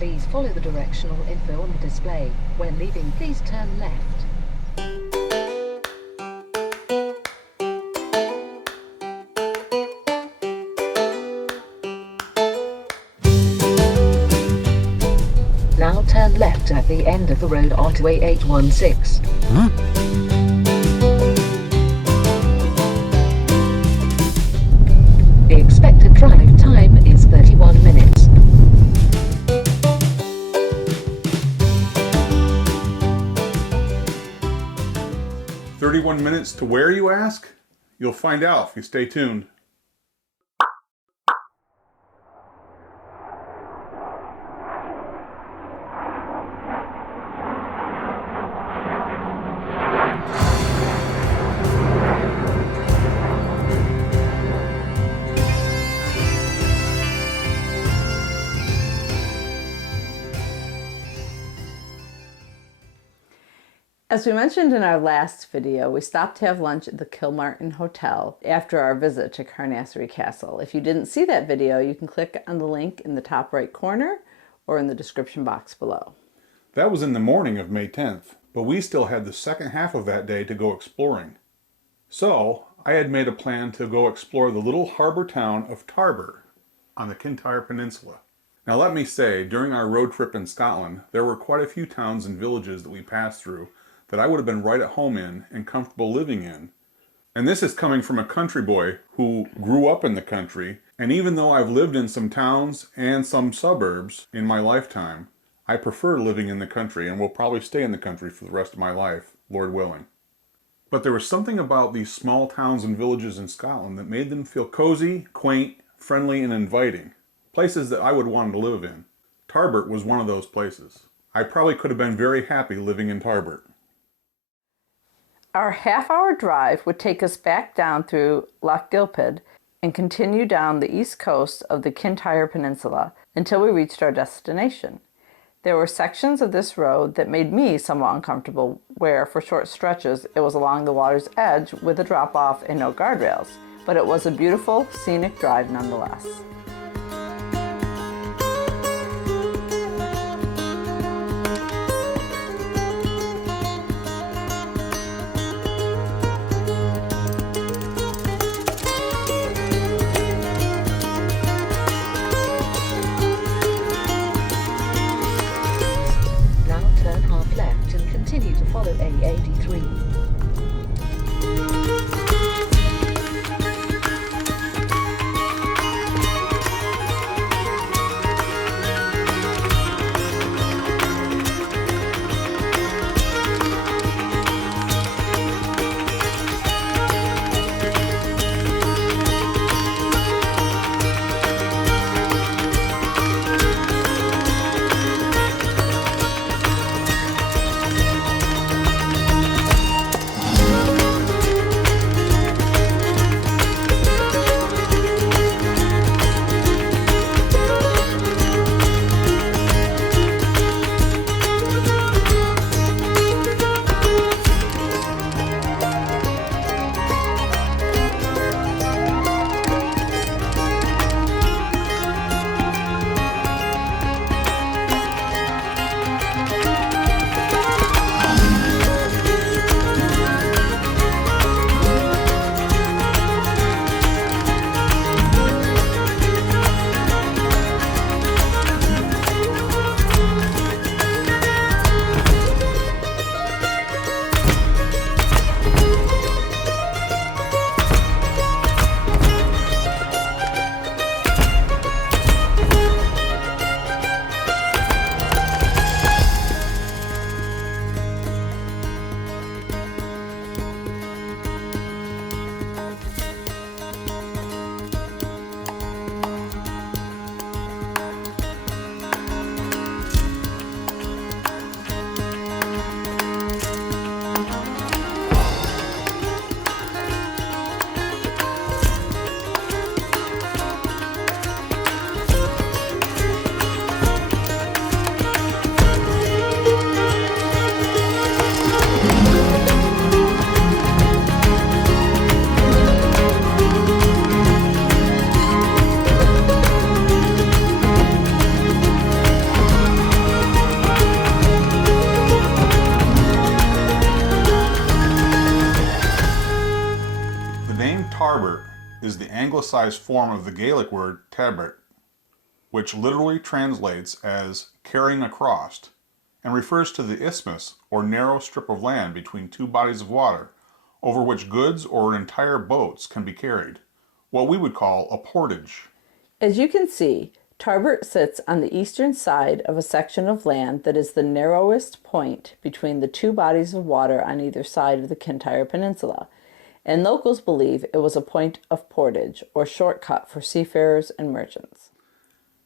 Please follow the directional info on the display. When leaving, please turn left. Now turn left at the end of the road onto A816. The expected drive time is 31 minutes. "31 minutes to where, you ask? You'll find out if you stay tuned. As we mentioned in our last video, we stopped to have lunch at the Kilmartin Hotel after our visit to Carnasserie Castle. If you didn't see that video, you can click on the link in the top right corner or in the description box below. That was in the morning of May 10th, but we still had the second half of that day to go exploring. So, I had made a plan to go explore the little harbor town of Tarbert on the Kintyre peninsula. Now let me say, during our road trip in Scotland, there were quite a few towns and villages that we passed through that I would have been right at home in and comfortable living in. And this is coming from a country boy who grew up in the country, and even though I've lived in some towns and some suburbs in my lifetime, I prefer living in the country and will probably stay in the country for the rest of my life, Lord willing. But there was something about these small towns and villages in Scotland that made them feel cozy, quaint, friendly, and inviting. Places that I would want to live in. Tarbert was one of those places. I probably could have been very happy living in Tarbert. Our half-hour drive would take us back down through Loch Fyne and continue down the east coast of the Kintyre Peninsula until we reached our destination. There were sections of this road that made me somewhat uncomfortable, where for short stretches it was along the water's edge with a drop-off and no guardrails, but it was a beautiful, scenic drive nonetheless. Follow A83. anglicized form of the Gaelic word Tarbert, which literally translates as carrying across, and refers to the isthmus or narrow strip of land between two bodies of water over which goods or entire boats can be carried, what we would call a portage. As you can see, Tarbert sits on the eastern side of a section of land that is the narrowest point between the two bodies of water on either side of the Kintyre Peninsula, and locals believe it was a point of portage or shortcut for seafarers and merchants.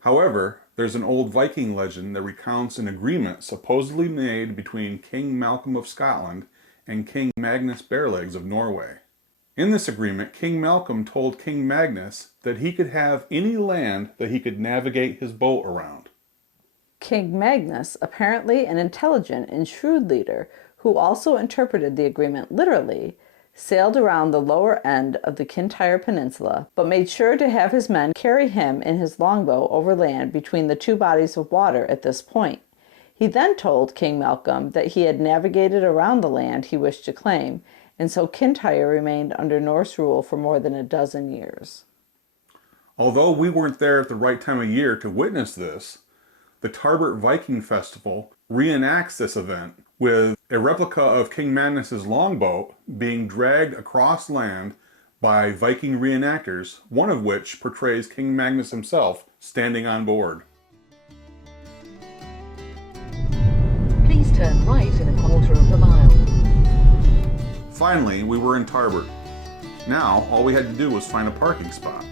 However, there's an old Viking legend that recounts an agreement supposedly made between King Malcolm of Scotland and King Magnus Barelegs of Norway. In this agreement, King Malcolm told King Magnus that he could have any land that he could navigate his boat around. King Magnus, apparently an intelligent and shrewd leader who also interpreted the agreement literally, sailed around the lower end of the Kintyre Peninsula, but made sure to have his men carry him in his longbow over land between the two bodies of water at this point. He then told King Malcolm that he had navigated around the land he wished to claim, and so Kintyre remained under Norse rule for more than a dozen years. Although we weren't there at the right time of year to witness this, the Tarbert Viking Festival reenacts this event with a replica of King Magnus's longboat being dragged across land by Viking reenactors, one of which portrays King Magnus himself standing on board. Please turn right in a quarter of a mile. Finally, we were in Tarbert. Now, all we had to do was find a parking spot.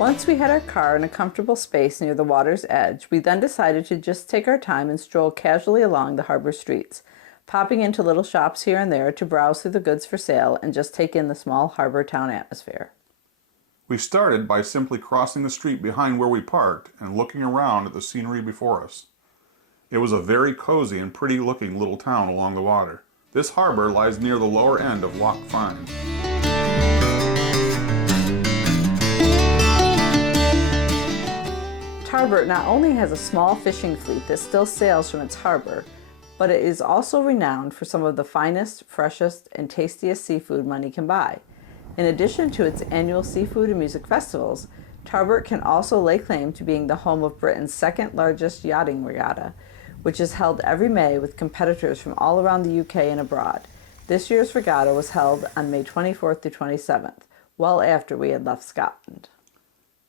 Once we had our car in a comfortable space near the water's edge, we then decided to just take our time and stroll casually along the harbor streets, popping into little shops here and there to browse through the goods for sale and just take in the small harbor town atmosphere. We started by simply crossing the street behind where we parked and looking around at the scenery before us. It was a very cozy and pretty looking little town along the water. This harbor lies near the lower end of Loch Fyne. Tarbert not only has a small fishing fleet that still sails from its harbor, but it is also renowned for some of the finest, freshest, and tastiest seafood money can buy. In addition to its annual seafood and music festivals, Tarbert can also lay claim to being the home of Britain's second largest yachting regatta, which is held every May with competitors from all around the UK and abroad. This year's regatta was held on May 24th to 27th, well after we had left Scotland.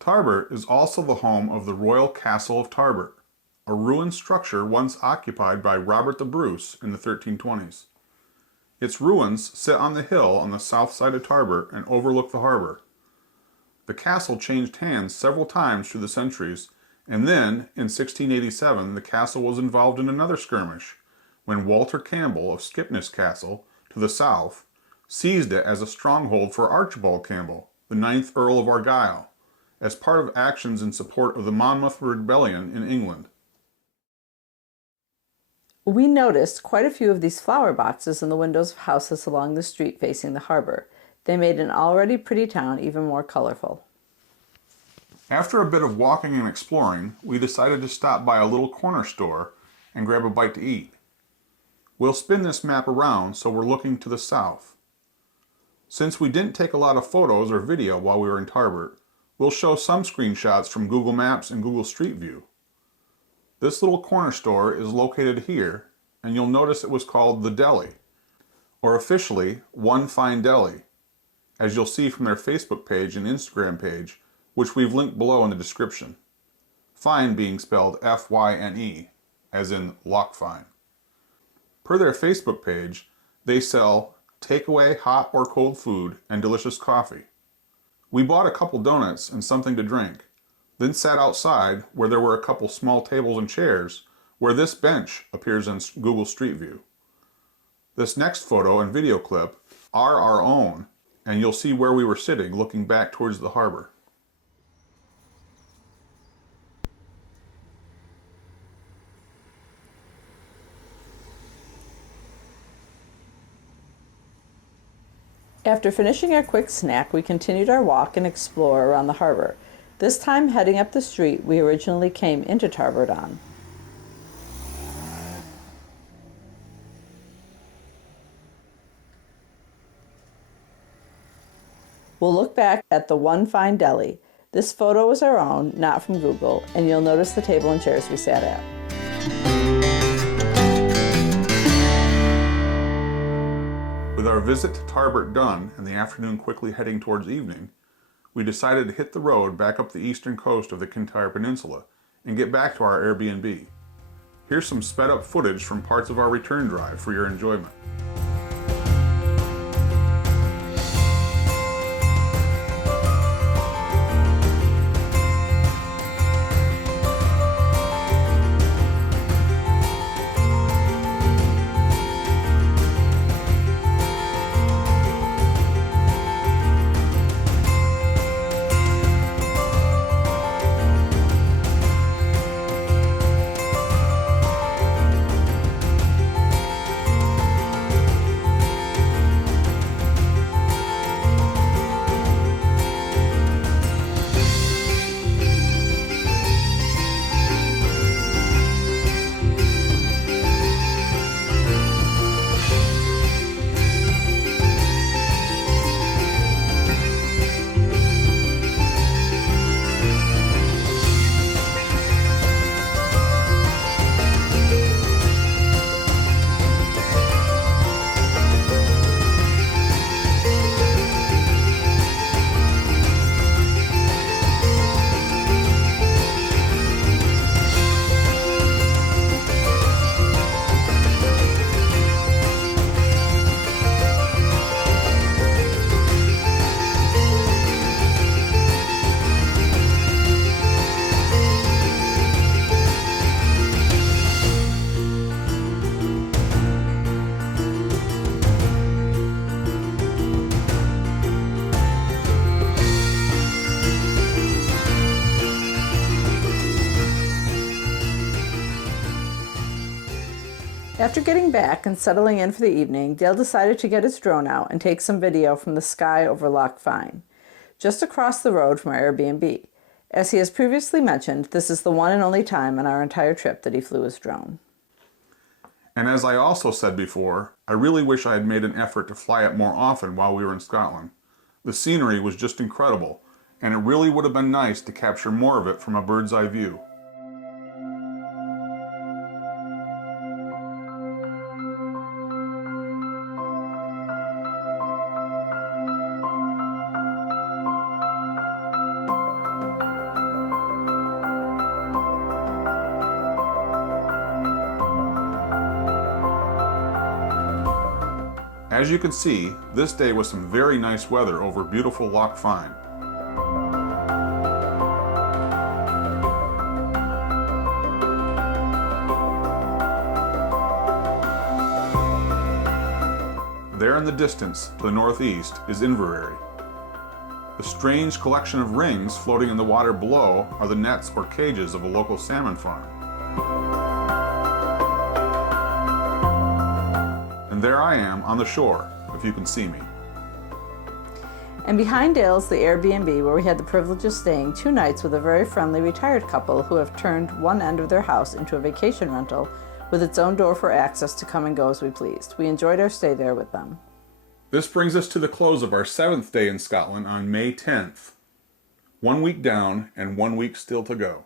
Tarbert is also the home of the Royal Castle of Tarbert, a ruined structure once occupied by Robert the Bruce in the 1320s. Its ruins sit on the hill on the south side of Tarbert and overlook the harbor. The castle changed hands several times through the centuries, and then, in 1687, the castle was involved in another skirmish, when Walter Campbell of Skipness Castle, to the south, seized it as a stronghold for Archibald Campbell, the 9th Earl of Argyll, as part of actions in support of the Monmouth Rebellion in England. We noticed quite a few of these flower boxes in the windows of houses along the street facing the harbor. They made an already pretty town even more colorful. After a bit of walking and exploring, we decided to stop by a little corner store and grab a bite to eat. We'll spin this map around so we're looking to the south. Since we didn't take a lot of photos or video while we were in Tarbert, we'll show some screenshots from Google Maps and Google Street View. This little corner store is located here, and you'll notice it was called The Deli, or officially One Fyne Deli, as you'll see from their Facebook page and Instagram page, which we've linked below in the description. Fyne being spelled F-Y-N-E, as in Loch Fyne. Per their Facebook page, They sell takeaway hot or cold food and delicious coffee. We bought a couple donuts and something to drink, then sat outside where there were a couple small tables and chairs where this bench appears in Google Street View. This next photo and video clip are our own, and you'll see where we were sitting looking back towards the harbor. After finishing our quick snack, we continued our walk and explore around the harbor, this time heading up the street we originally came into Tarbert on. We'll look back at the Fyne Deli. This photo was our own, not from Google, and you'll notice the table and chairs we sat at. With our visit to Tarbert done and the afternoon quickly heading towards evening, we decided to hit the road back up the eastern coast of the Kintyre Peninsula and get back to our Airbnb. Here's some sped up footage from parts of our return drive for your enjoyment. After getting back and settling in for the evening, Dale decided to get his drone out and take some video from the sky over Loch Fyne, just across the road from our Airbnb. As he has previously mentioned, this is the one and only time on our entire trip that he flew his drone. And as I also said before, I really wish I had made an effort to fly it more often while we were in Scotland. The scenery was just incredible, and it really would have been nice to capture more of it from a bird's eye view. As you can see, this day was some very nice weather over beautiful Loch Fyne. There in the distance, to the northeast, is Inverary. The strange collection of rings floating in the water below are the nets or cages of a local salmon farm. And there I am on the shore, if you can see me. And behind Dale is the Airbnb where we had the privilege of staying 2 nights with a very friendly retired couple who have turned one end of their house into a vacation rental with its own door for access to come and go as we pleased. We enjoyed our stay there with them. This brings us to the close of our 7th day in Scotland on May 10th. 1 week down and 1 week still to go.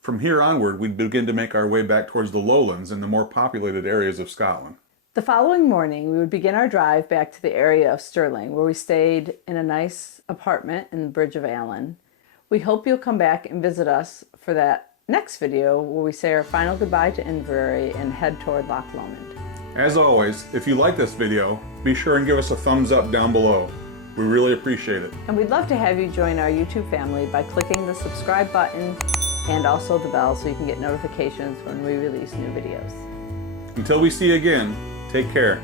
From here onward, we'd begin to make our way back towards the lowlands and the more populated areas of Scotland. The following morning, we would begin our drive back to the area of Stirling, where we stayed in a nice apartment in the Bridge of Allen. We hope you'll come back and visit us for that next video where we say our final goodbye to Inverary and head toward Loch Lomond. As always, if you like this video, be sure and give us a thumbs up down below. We really appreciate it. And we'd love to have you join our YouTube family by clicking the subscribe button and also the bell so you can get notifications when we release new videos. Until we see you again, take care.